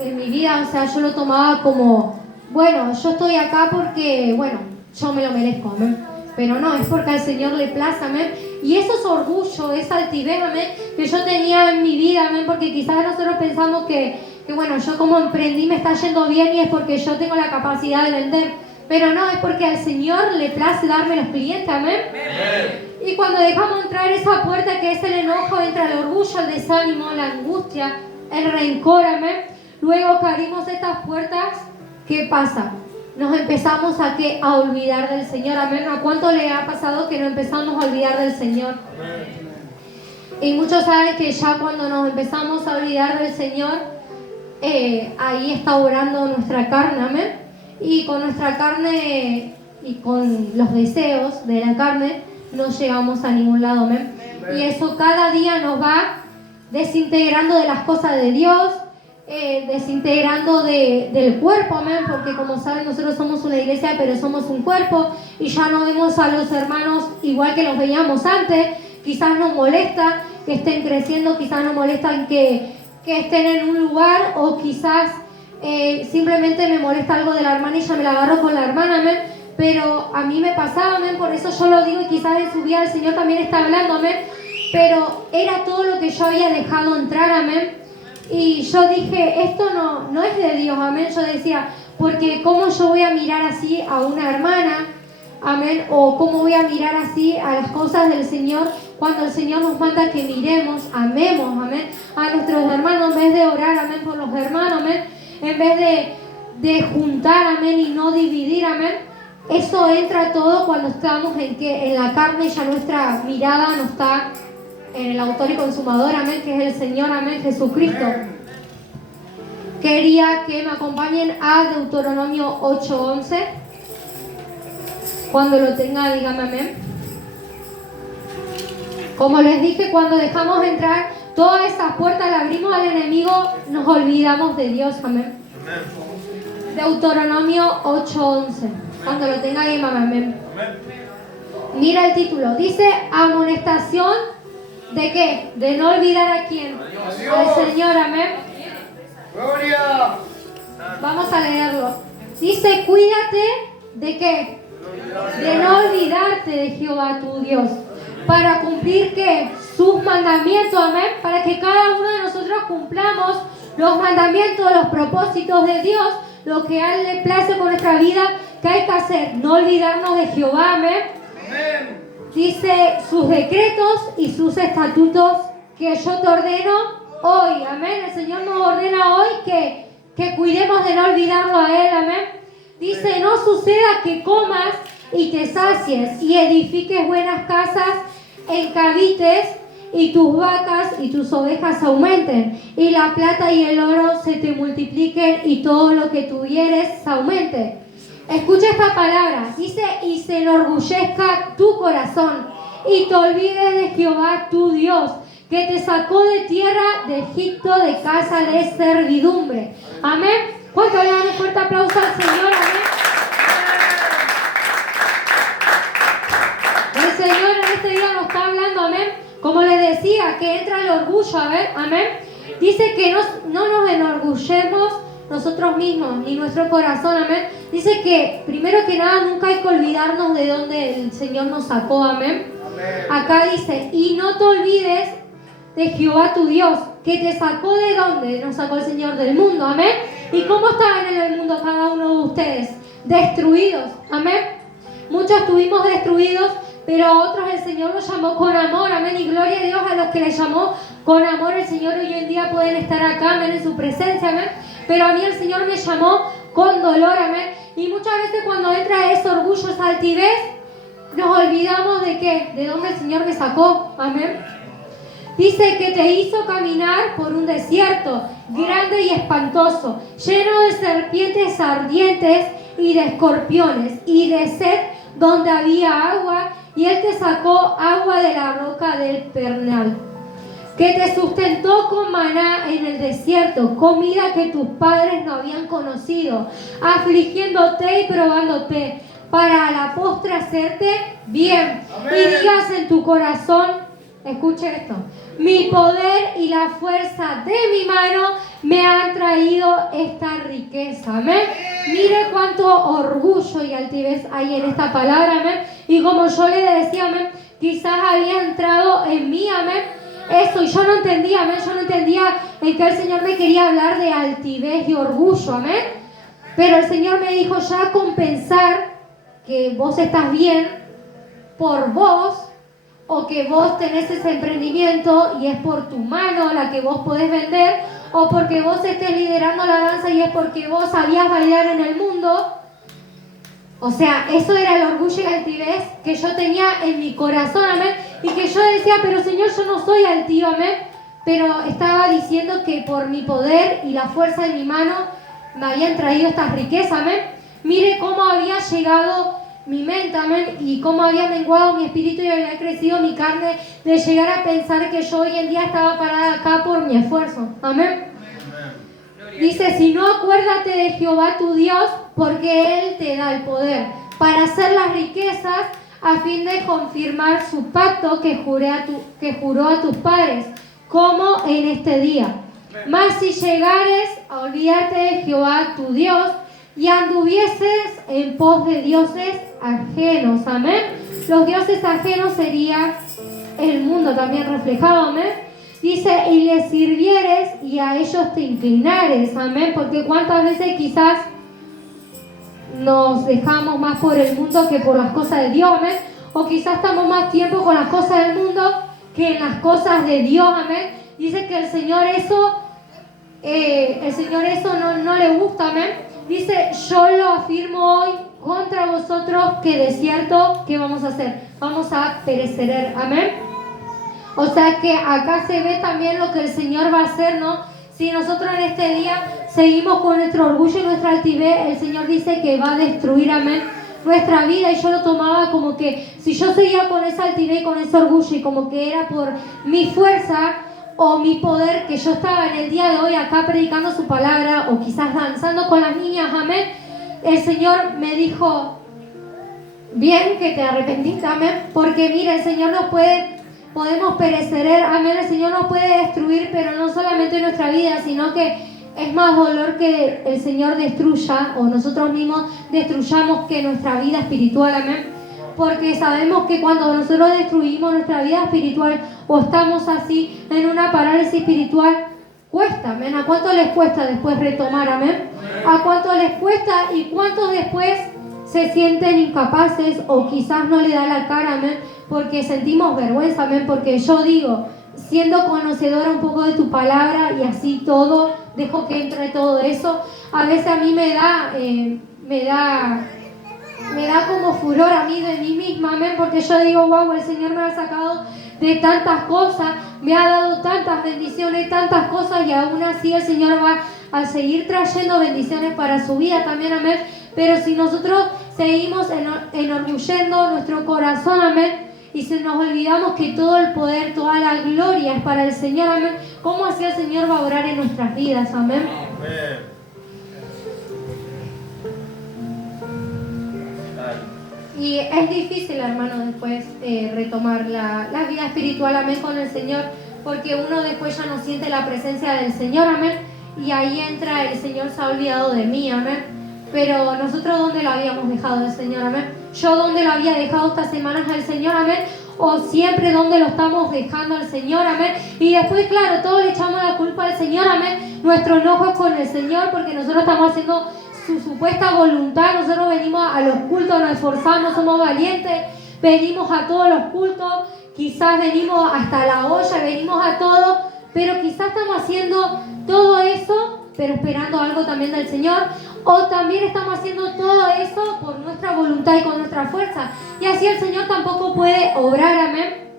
en mi vida, o sea, yo lo tomaba como, bueno, yo estoy acá porque, bueno, yo me lo merezco, amén. Pero no, es porque al Señor le place, amén. Y esos orgullo, esa altivez, amén, que yo tenía en mi vida, amén, porque quizás nosotros pensamos que bueno, yo como emprendí me está yendo bien y es porque yo tengo la capacidad de vender. Pero no, es porque al Señor le place darme los clientes, amén. Y cuando dejamos entrar esa puerta que es el enojo, entra el orgullo, el desánimo, la angustia, el rencor, amén. Luego que abrimos estas puertas, ¿qué pasa? Nos empezamos a olvidar del Señor, amén. ¿A cuánto le ha pasado que nos empezamos a olvidar del Señor? Y muchos saben que ya cuando nos empezamos a olvidar del Señor, ahí está obrando nuestra carne, amén. Y con nuestra carne y con los deseos de la carne no llegamos a ningún lado, amén. Y eso cada día nos va desintegrando de las cosas de Dios, desintegrando del cuerpo, amén, porque como saben nosotros somos una iglesia pero somos un cuerpo y ya no vemos a los hermanos igual que los veíamos antes. Quizás nos molesta que estén creciendo, quizás nos molesta que estén en un lugar, o quizás simplemente me molesta algo de la hermana y ya me la agarro con la hermana, amén. Pero a mí me pasaba, amén, por eso yo lo digo, y quizás en su vida el Señor también está hablando, amén. Pero era todo lo que yo había dejado entrar, amén. Y yo dije, esto no es de Dios, amén. Yo decía, porque ¿cómo yo voy a mirar así a una hermana, amén? O ¿cómo voy a mirar así a las cosas del Señor cuando el Señor nos manda que miremos, amemos, amén, a nuestros hermanos en vez de orar, amén, por los hermanos, amén, en vez de juntar, amén, y no dividir, amén? Eso entra todo cuando estamos en la carne, ya nuestra mirada no está en el autor y consumador, amén, que es el Señor, amén, Jesucristo. Quería que me acompañen a Deuteronomio 8:11. Cuando lo tenga, dígame amén. Como les dije, cuando dejamos entrar todas esas puertas, le abrimos al enemigo, nos olvidamos de Dios, amén. Deuteronomio 8:11. Cuando lo tenga, dígame amén. Mira el título, dice amonestación ¿de qué? De no olvidar a quién, al Señor, amén. Gloria. Vamos a leerlo. Dice, cuídate de qué, de no olvidarte de Jehová tu Dios, para cumplir ¿qué? Sus mandamientos, amén. Para que cada uno de nosotros cumplamos los mandamientos, los propósitos de Dios, lo que a Él le place con nuestra vida, que hay que hacer, no olvidarnos de Jehová, amén. Amén. Dice sus decretos y sus estatutos que yo te ordeno hoy, amén. El Señor nos ordena hoy que cuidemos de no olvidarlo a Él, amén. Dice, no suceda que comas y te sacies y edifiques buenas casas en que habites y tus vacas y tus ovejas aumenten y la plata y el oro se te multipliquen y todo lo que tuvieres aumente. Escucha esta palabra, dice, y se enorgullezca tu corazón y te olvides de Jehová tu Dios, que te sacó de tierra de Egipto, de casa de servidumbre. Amén. ¿Cuánto le dan un fuerte aplauso al Señor? Amén. El Señor en este día nos está hablando, amén. Como les decía, que entra el orgullo, amén. Dice que no nos enorgullecemos nosotros mismos, ni nuestro corazón, amén. Dice que, primero que nada, nunca hay que olvidarnos de dónde el Señor nos sacó, amén. Acá dice, y no te olvides de Jehová tu Dios, que te sacó de dónde, nos sacó el Señor del mundo, amén. ¿Y cómo estaban en el mundo cada uno de ustedes? Destruidos, amén. Muchos estuvimos destruidos, pero a otros el Señor los llamó con amor, amén. Y gloria a Dios a los que les llamó con amor. El Señor hoy en día pueden estar acá, amén, en su presencia, amén. Pero a mí el Señor me llamó con dolor, amén. Y muchas veces cuando entra ese orgullo, esa altivez, nos olvidamos de qué, de dónde el Señor me sacó, amén. Dice que te hizo caminar por un desierto grande y espantoso, lleno de serpientes ardientes y de escorpiones y de sed donde había agua, y Él te sacó agua de la roca del Pernal, que te sustentó con maná en el desierto, comida que tus padres no habían conocido, afligiéndote y probándote, para a la postre hacerte bien. Amén. Y digas en tu corazón, escuche esto, mi poder y la fuerza de mi mano me han traído esta riqueza, amén. Mire cuánto orgullo y altivez hay en esta palabra, amén. Y como yo le decía, amén, quizás había entrado en mí, amén, eso, y yo no entendía, amén, yo no entendía en que el Señor me quería hablar de altivez y orgullo, amén, pero el Señor me dijo ya compensar que vos estás bien por vos, o que vos tenés ese emprendimiento y es por tu mano la que vos podés vender, o porque vos estés liderando la danza y es porque vos sabías bailar en el mundo. O sea, eso era el orgullo y la altivez que yo tenía en mi corazón, amén, y que yo decía, pero Señor, yo no soy altivo, amén, pero estaba diciendo que por mi poder y la fuerza de mi mano me habían traído estas riquezas, amén. Mire cómo había llegado mi mente, amén, y cómo había menguado mi espíritu y había crecido mi carne de llegar a pensar que yo hoy en día estaba parada acá por mi esfuerzo, amén. Dice, si no, acuérdate de Jehová tu Dios, porque Él te da el poder para hacer las riquezas a fin de confirmar su pacto que juró a tus padres, como en este día. Mas si llegares a olvidarte de Jehová tu Dios y anduvieses en pos de dioses ajenos, amén. Los dioses ajenos sería el mundo también reflejado, amén. Dice, y les sirvieres y a ellos te inclinares, amén, porque cuántas veces quizás nos dejamos más por el mundo que por las cosas de Dios, amén, o quizás estamos más tiempo con las cosas del mundo que en las cosas de Dios, amén. Dice que el Señor eso no le gusta, amén. Dice, yo lo afirmo hoy contra vosotros que de cierto, ¿qué vamos a hacer? Vamos a perecer, amén. O sea que acá se ve también lo que el Señor va a hacer, ¿no? Si nosotros en este día seguimos con nuestro orgullo y nuestra altivez, el Señor dice que va a destruir, amén, nuestra vida. Y yo lo tomaba como que si yo seguía con esa altivez y con ese orgullo y como que era por mi fuerza o mi poder, que yo estaba en el día de hoy acá predicando su palabra o quizás danzando con las niñas, amén, el Señor me dijo, bien que te arrepentiste, amén, porque mira, el Señor nos podemos perecer, amén, el Señor nos puede destruir, pero no solamente en nuestra vida, sino que es más dolor que el Señor destruya o nosotros mismos destruyamos que nuestra vida espiritual, amén, porque sabemos que cuando nosotros destruimos nuestra vida espiritual o estamos así en una parálisis espiritual, cuesta, amén. ¿A cuánto les cuesta después retomar, amén? ¿A cuánto les cuesta y cuántos después se sienten incapaces o quizás no le da la cara, amén? Porque sentimos vergüenza, amén, porque yo digo, siendo conocedora un poco de tu palabra y así todo, dejo que entre todo eso, a veces a mí me da como furor a mí de mí misma, amén, porque yo digo, wow, el Señor me ha sacado de tantas cosas, me ha dado tantas bendiciones, tantas cosas, y aún así el Señor va a seguir trayendo bendiciones para su vida también, amén. Pero si nosotros seguimos enorgullendo nuestro corazón, amén, y si nos olvidamos que todo el poder, toda la gloria es para el Señor, amén, ¿cómo así el Señor va a obrar en nuestras vidas, amén? Y es difícil, hermano, después retomar la vida espiritual, amén, con el Señor, porque uno después ya no siente la presencia del Señor, amén, y ahí entra el Señor se ha olvidado de mí, amén. Pero nosotros, ¿dónde lo habíamos dejado el Señor, amén? Yo, ¿dónde lo había dejado estas semanas al Señor, amén? O siempre, ¿dónde lo estamos dejando al Señor, amén? Y después, claro, todos le echamos la culpa al Señor, amén. Nuestro enojo es con el Señor porque nosotros estamos haciendo su supuesta voluntad. Nosotros venimos a los cultos, nos esforzamos, somos valientes, venimos a todos los cultos, quizás venimos hasta la olla, venimos a todo, pero quizás estamos haciendo todo eso, pero esperando algo también del Señor, o también estamos haciendo todo eso por nuestra voluntad y con nuestra fuerza, y así el Señor tampoco puede obrar, amén.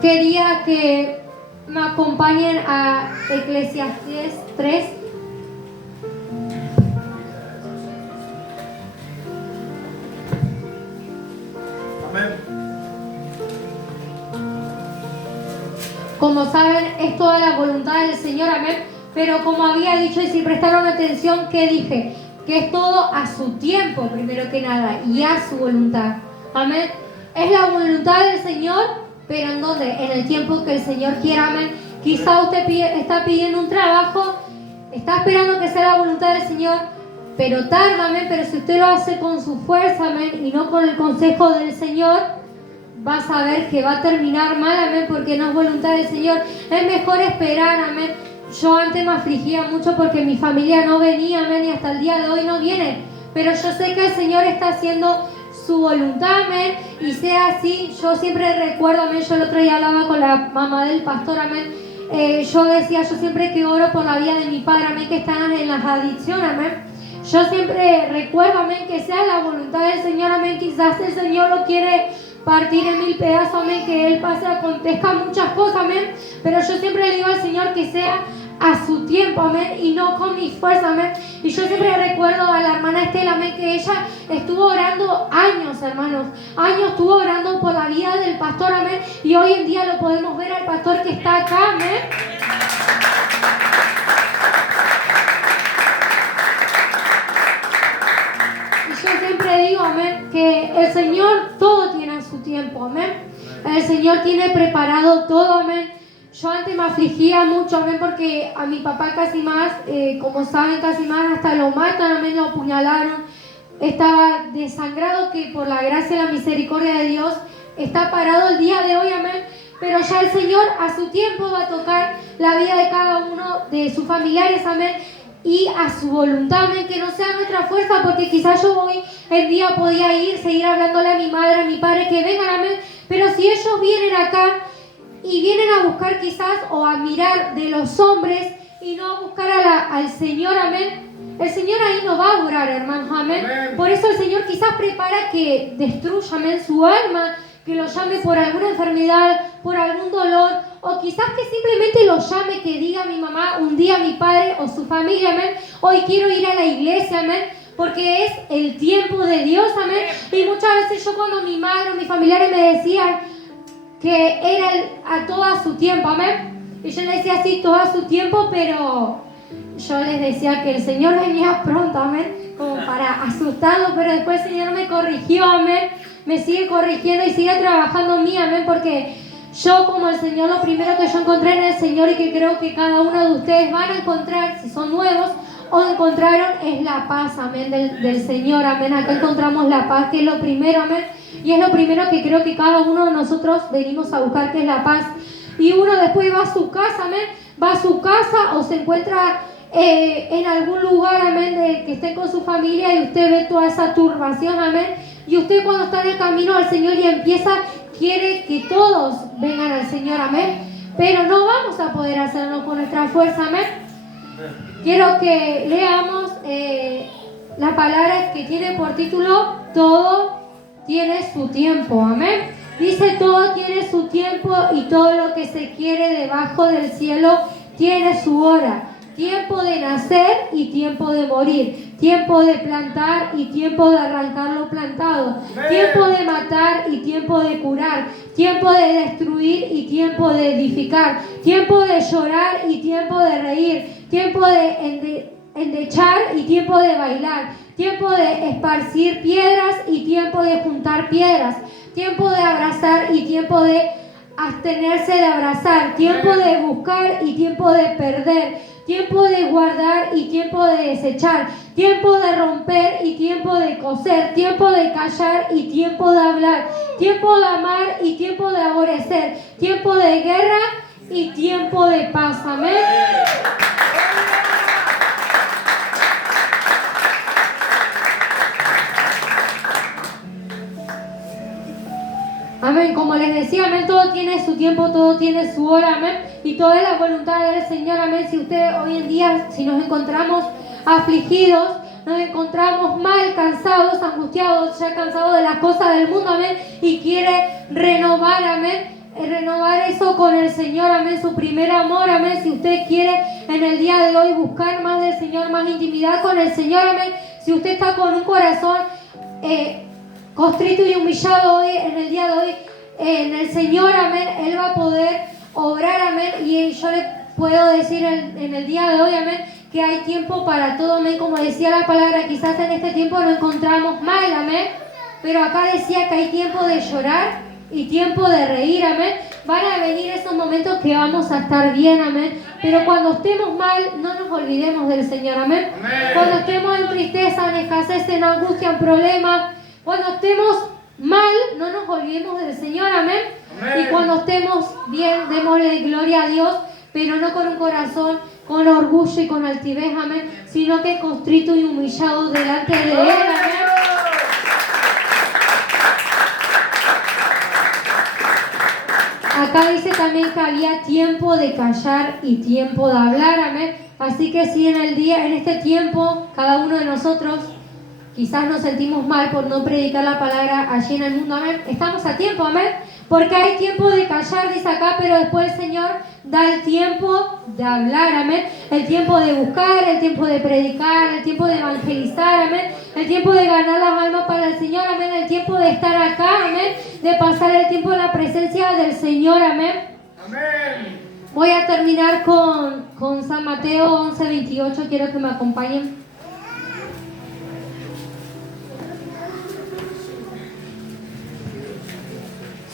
Quería que me acompañen a Eclesiastés 3. Como saben, es toda la voluntad del Señor, amén. Pero como había dicho, y si prestaron atención, ¿qué dije? Que es todo a su tiempo, primero que nada, y a su voluntad, amén. Es la voluntad del Señor, pero ¿en dónde? En el tiempo que el Señor quiera, amén. Quizá usted está pidiendo un trabajo, está esperando que sea la voluntad del Señor, pero tarda, amén, pero si usted lo hace con su fuerza, amén, y no con el consejo del Señor, va a saber que va a terminar mal, amén, porque no es voluntad del Señor. Es mejor esperar, amén. Yo antes me afligía mucho porque mi familia no venía, amén, y hasta el día de hoy no viene, pero yo sé que el Señor está haciendo su voluntad, amén, y sea así. Yo siempre recuerdo, amén, yo el otro día hablaba con la mamá del pastor, amén, yo decía, yo siempre que oro por la vida de mi padre, amén, que están en las adicciones, amén, yo siempre recuerdo, amén, que sea la voluntad del Señor, amén, quizás el Señor lo quiere partir en 1000 pedazos, amén, que Él pase, acontezca muchas cosas, amén, pero yo siempre le digo al Señor que sea a su tiempo, amén, y no con mi fuerza, amén. Y yo siempre recuerdo a la hermana Estela, amén, que ella estuvo orando años, hermanos, años estuvo orando por la vida del pastor, amén, y hoy en día lo podemos ver al pastor que está acá, amén. Y yo siempre digo, amén, que el Señor todo tiene su tiempo, amén. El Señor tiene preparado todo, amén. Yo antes me afligía mucho, amén, porque a mi papá casi más, como saben, casi más hasta lo matan, amén, lo apuñalaron. Estaba desangrado, que por la gracia y la misericordia de Dios está parado el día de hoy, amén. Pero ya el Señor a su tiempo va a tocar la vida de cada uno de sus familiares, amén. Y a su voluntad, amén, que no sea nuestra fuerza, porque quizás yo hoy en día podía seguir hablándole a mi madre, a mi padre, que vengan, amén. Pero si ellos vienen acá y vienen a buscar quizás o a mirar de los hombres y no a buscar al Señor, amén, el Señor ahí no va a durar, hermanos, amén. Por eso el Señor quizás prepara que destruya, amén, su alma, que lo llame por alguna enfermedad, por algún dolor, o quizás que simplemente lo llame, que diga a mi mamá, un día mi padre o su familia, amén, hoy quiero ir a la iglesia, amén, porque es el tiempo de Dios, amén. Y muchas veces yo, cuando mi madre o mis familiares me decían que era a todo a su tiempo, amén, y yo les decía así, todo a su tiempo, pero yo les decía que el Señor venía pronto, amén, como para asustarlo, pero después el Señor me corrigió, amén, me sigue corrigiendo y sigue trabajando en mí, amén, porque yo, como el Señor, lo primero que yo encontré en el Señor, y que creo que cada uno de ustedes van a encontrar, si son nuevos o encontraron, es la paz, amén, del Señor, amén. Acá encontramos la paz, que es lo primero, amén, y es lo primero que creo que cada uno de nosotros venimos a buscar, que es la paz. Y uno después va a su casa, amén, va a su casa o se encuentra en algún lugar, amén, que esté con su familia, y usted ve toda esa turbación, amén, y usted, cuando está en el camino al Señor y quiere que todos vengan al Señor, amén, pero no vamos a poder hacerlo con nuestra fuerza, amén. Quiero que leamos la palabra que tiene por título Todo tiene su tiempo, amén. Dice: todo tiene su tiempo, y todo lo que se quiere debajo del cielo tiene su hora. Tiempo de nacer y tiempo de morir. Tiempo de plantar y tiempo de arrancar lo plantado. Tiempo de matar y tiempo de curar. Tiempo de destruir y tiempo de edificar. Tiempo de llorar y tiempo de reír. Tiempo de endechar y tiempo de bailar. Tiempo de esparcir piedras y tiempo de juntar piedras. Tiempo de abrazar y tiempo de abstenerse de abrazar. Tiempo de buscar y tiempo de perder. Tiempo de guardar y tiempo de desechar. Tiempo de romper y tiempo de coser. Tiempo de callar y tiempo de hablar. Tiempo de amar y tiempo de aborrecer. Tiempo de guerra y tiempo de paz. Amén. Amén. Como les decía, amén, todo tiene su tiempo, todo tiene su hora, amén. Y toda es la voluntad del Señor, amén. Si usted hoy en día, si nos encontramos afligidos, nos encontramos mal, cansados, angustiados, ya cansados de las cosas del mundo, amén, y quiere renovar, amén, renovar eso con el Señor, amén, su primer amor, amén. Si usted quiere en el día de hoy buscar más del Señor, más intimidad con el Señor, amén. Si usted está con un corazón constrito y humillado hoy, en el día de hoy, en el Señor, amén, Él va a poder obrar, amén. Y yo le puedo decir en el día de hoy, amén, que hay tiempo para todo, amén. Como decía la palabra, quizás en este tiempo lo encontramos mal, amén, pero acá decía que hay tiempo de llorar y tiempo de reír, amén. van a venir esos momentos que vamos a estar bien, amén. Pero cuando estemos mal, no nos olvidemos del Señor, amén. Cuando estemos en tristeza, en escasez, en angustia, en problemas, cuando estemos mal, no nos olvidemos del Señor, amén. Y cuando estemos bien, démosle gloria a Dios, pero no con un corazón con orgullo y con altivez, amén, sino que contrito y humillado delante de Él, amén. Acá dice también que había tiempo de callar y tiempo de hablar, amén. Así que si en este tiempo, cada uno de nosotros quizás nos sentimos mal por no predicar la palabra allí en el mundo, amén, estamos a tiempo, amén. Porque hay tiempo de callar, dice acá, pero después el Señor da el tiempo de hablar, amén. El tiempo de buscar, el tiempo de predicar, el tiempo de evangelizar, amén. El tiempo de ganar las almas para el Señor, amén. El tiempo de estar acá, amén. De pasar el tiempo en la presencia del Señor, amén. Amén. Voy a terminar con San Mateo 11:28, quiero que me acompañen.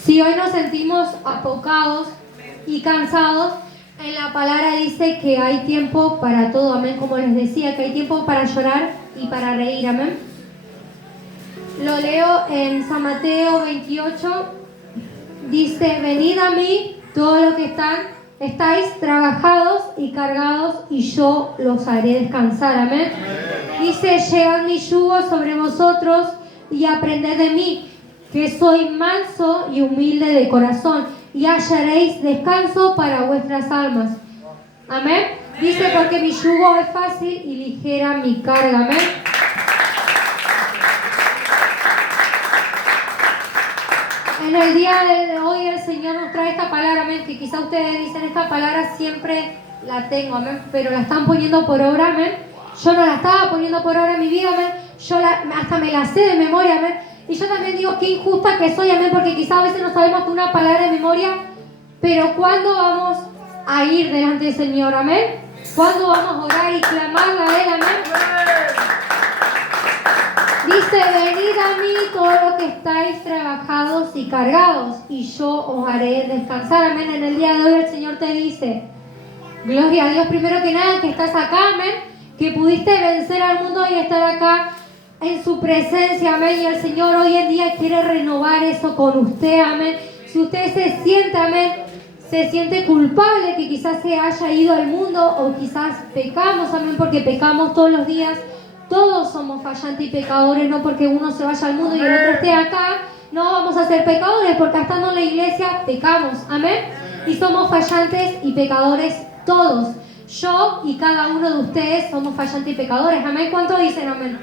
Si hoy nos sentimos apocados y cansados, en la palabra dice que hay tiempo para todo, amén. Como les decía, que hay tiempo para llorar y para reír, amén. Lo leo en San Mateo 28, dice: venid a mí todos los que estáis trabajados y cargados, y yo los haré descansar, amén. Dice: llevad mi yugo sobre vosotros y aprended de mí, que soy manso y humilde de corazón, y hallaréis descanso para vuestras almas. Amén. Dice: porque mi yugo es fácil y ligera mi carga. Amén. En el día de hoy el Señor nos trae esta palabra, amén, que quizá ustedes dicen: esta palabra siempre la tengo, amén, pero la están poniendo por obra, amén. Yo no la estaba poniendo por obra en mi vida, amén. Yo hasta me la sé de memoria, amén. Y yo también digo: qué injusta que soy, amén, porque quizá a veces no sabemos una palabra de memoria, pero ¿cuándo vamos a ir delante del Señor, amén? ¿Cuándo vamos a orar y clamarle a Él, amén? Dice: venid a mí todos los que estáis trabajados y cargados, y yo os haré descansar, amén. En el día de hoy el Señor te dice: gloria a Dios, primero que nada, que estás acá, amén, que pudiste vencer al mundo y estar acá en su presencia, amén. Y el Señor hoy en día quiere renovar eso con usted, amén. Si usted se siente, amén, se siente culpable que quizás se haya ido al mundo, o quizás pecamos, amén, porque pecamos todos los días. Todos somos fallantes y pecadores, no porque uno se vaya al mundo y el otro esté acá, no vamos a ser pecadores, porque estando en la iglesia pecamos, amén. Y somos fallantes y pecadores todos. Yo y cada uno de ustedes somos fallantes y pecadores, amén. ¿Cuántos dicen amén?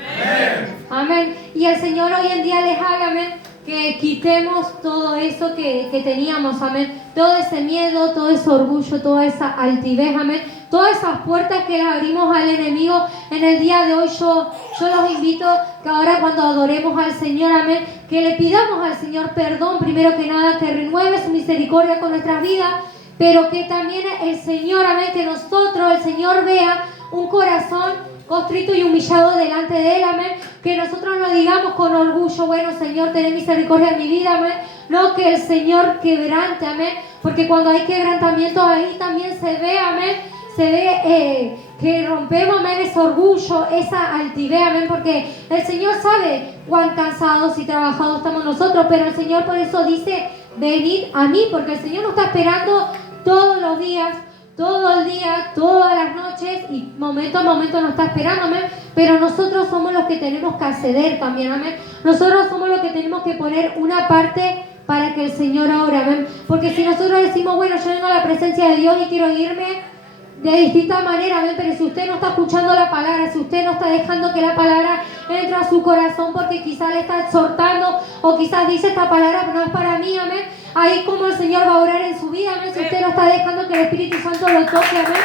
Amén. Y el Señor hoy en día les haga, amén, que quitemos todo eso que teníamos, amén. Todo ese miedo, todo ese orgullo, toda esa altivez, amén. Todas esas puertas que le abrimos al enemigo en el día de hoy, yo los invito que ahora cuando adoremos al Señor, amén, que le pidamos al Señor perdón, primero que nada, que renueve su misericordia con nuestras vidas, pero que también el Señor, amén, que nosotros, el Señor, vea un corazón contrito y humillado delante de Él, amén. Que nosotros no digamos con orgullo: bueno, Señor, ten misericordia en mi vida, amén. No, que el Señor quebrante, amén. Porque cuando hay quebrantamiento, ahí también se ve, amén, se ve que rompemos, amén, ese orgullo, esa altivez, amén, porque el Señor sabe cuán cansados y trabajados estamos nosotros, pero el Señor por eso dice: venid a mí, porque el Señor nos está esperando todos los días, todo el día, todas las noches, y momento a momento nos está esperando, amén. Pero nosotros somos los que tenemos que acceder también, amén. Nosotros somos los que tenemos que poner una parte para que el Señor ore, amén. Porque si nosotros decimos: bueno, yo vengo a la presencia de Dios y quiero irme de distintas maneras, amén, pero si usted no está escuchando la palabra, si usted no está dejando que la palabra entre a su corazón, porque quizás le está exhortando, o quizás dice: esta palabra no es para mí, amén, ahí como el Señor va a orar en su vida, amén, si usted no está dejando que el Espíritu Santo lo toque, amén.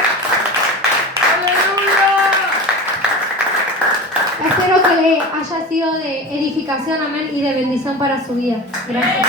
Espero que le haya sido de edificación, amén, y de bendición para su vida. Gracias.